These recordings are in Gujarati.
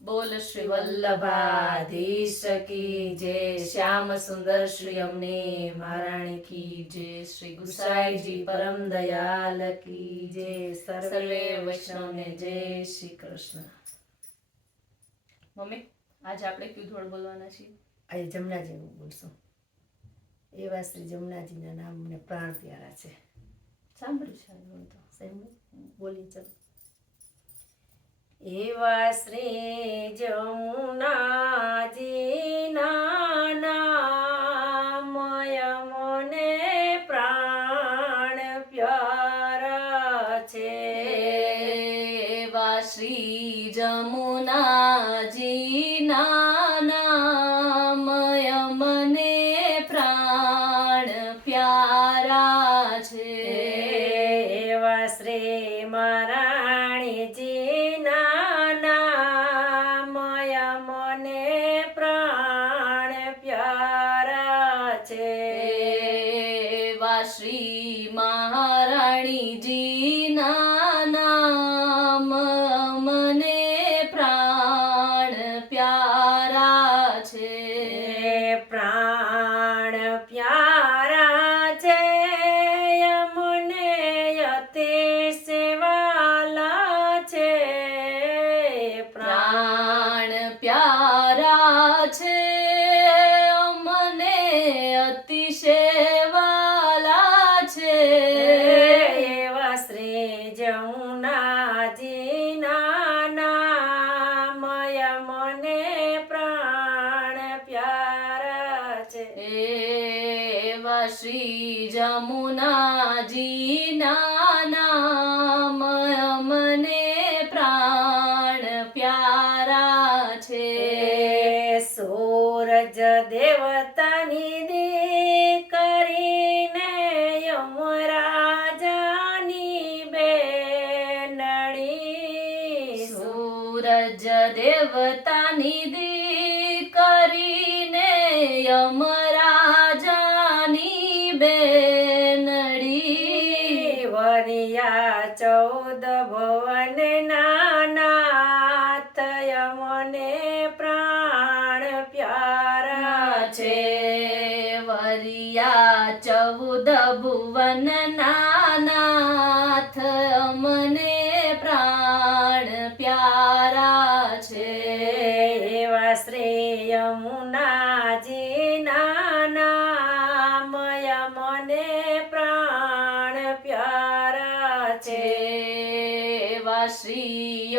બોલ શ્રી વલ્લભાધીશ કી જય શ્યામ સુંદર શ્રી અમને મહારાણી કી જય શ્રી ગુસાઈજી પરમ દયાલ કી જય સર્વે વૈષ્ણવને જય શ્રી કૃષ્ણ. મમ્મી આજે આપણે કયું ધોળ બોલવાના છીએ? આજે જમનાજીનું બોલશું. એવા શ્રી જમનાજીના નામ મને પ્રાણ પ્યારા છે. સાંભળ્યું છે બોલી ચલો. એવા શ્રી જમુનાજીના નામય મને પ્રાણ પ્યારા છે. એવા શ્રી જમુનાજીના નામય મને પ્રાણ પ્યારા છે. શ્રી મહારાણીજી નામ મને પ્રાણ પ્યારા છે. પ્રાણ પ્યારા છે. મને અતિ સેવાલા છે. પ્રાણ પ્યારા છે. એવા શ્રી જમુનાજી નામ મને પ્રાણ પ્યારા છે સૂરજ દેવતાની દીકરીને યમરાજાની બેનડી સૂરજ દેવતાની દીકરીને યમરાજાની બેનડી. વરિયા ચૌદ ભવન નાનાથ મને પ્રાણ પ્યારા છે. છે વરિયા ચૌદ ભુવન નાનાથ મને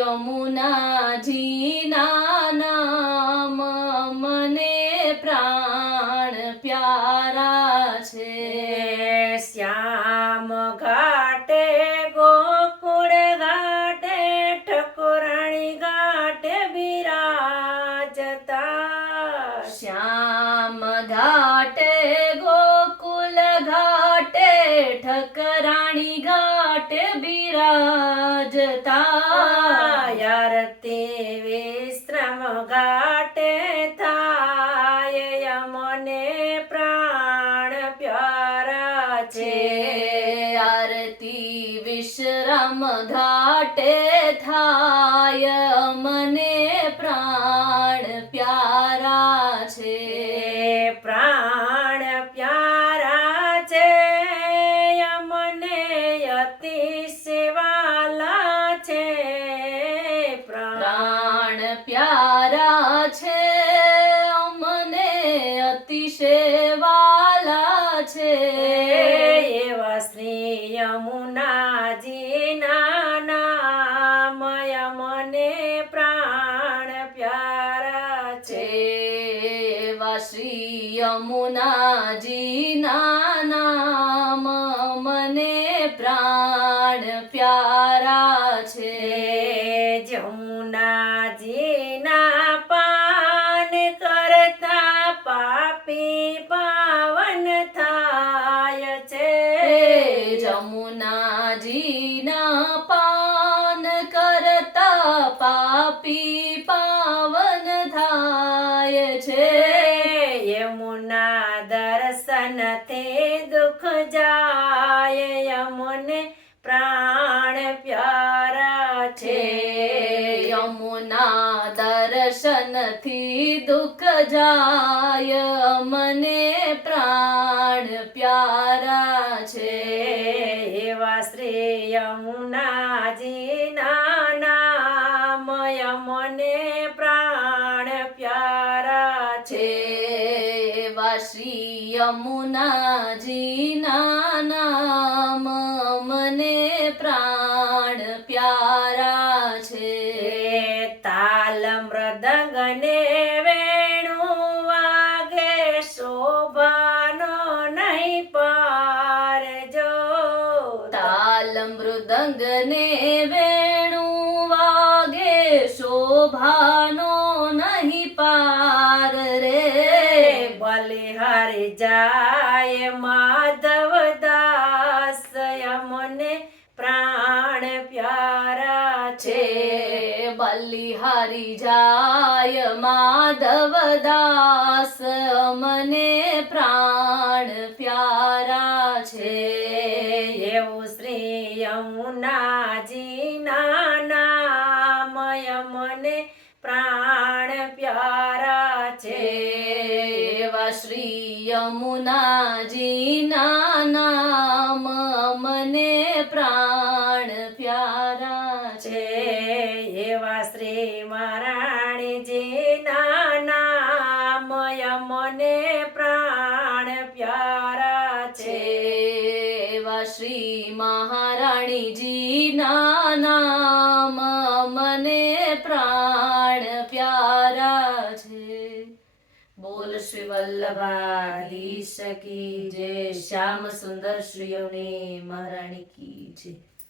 શ્રી યમુનાજી નામ મને પ્રાણ પ્યારા છે. શ્યામ ઘાટે ગોકુળ ઘાટે ઠકોરાણી ઘાટે બિરાજતા. શ્યામ આરતી વિશ્રમ ઘાટે થાય યમને પ્રાણ પ્યારા છે આરતી વિશ્રામ ઘાટે થાય મને પ્રાણ એવા શ્રી યમુનાજીના નામય મને પ્રાણ પ્યારા છે એવા શ્રી યમુનાજી નામ મને પ્રાણ પ્યારા છે છે. યમુના દર્શનથી દુઃખ જાય યમુને પ્રાણ પ્યારા છે. યમુના દર્શન દર્શનથી દુઃખ જાય મને પ્રાણ પ્યારા છે. એવા શ્રી યમુનાજીના યમુનાજીના નામ મને પ્રાણ પ્યારા છે તાલ મૃદંગ ને વેણુ વાગે શોભાનો નહીં પારજો તાલ મૃદંગ ને વેણુ વાગે શોભાનો નહીં પાર રે જાય માધવ દાસ મને પ્રાણ પ્યારા છે. બલિહારી જાય માધવ દાસ મને પ્રાણ પ્યારા છે. એવું શ્રી યમુનાજીના નામય મને પ્રાણ પ્યારા છે. શ્રી યમુનાજીના નામ મને પ્રાણ પ્યારા છે. એવા શ્રી મહારાણીજીના નામ મને પ્રાણ પ્યારા છે. એવા શ્રી મહારાણીજીના નામ મને પ્રાણ પ્યારા વલ્લભાધીશ કી જય. શ્યામ સુંદર શ્રીઓને મહારાણી કી જય.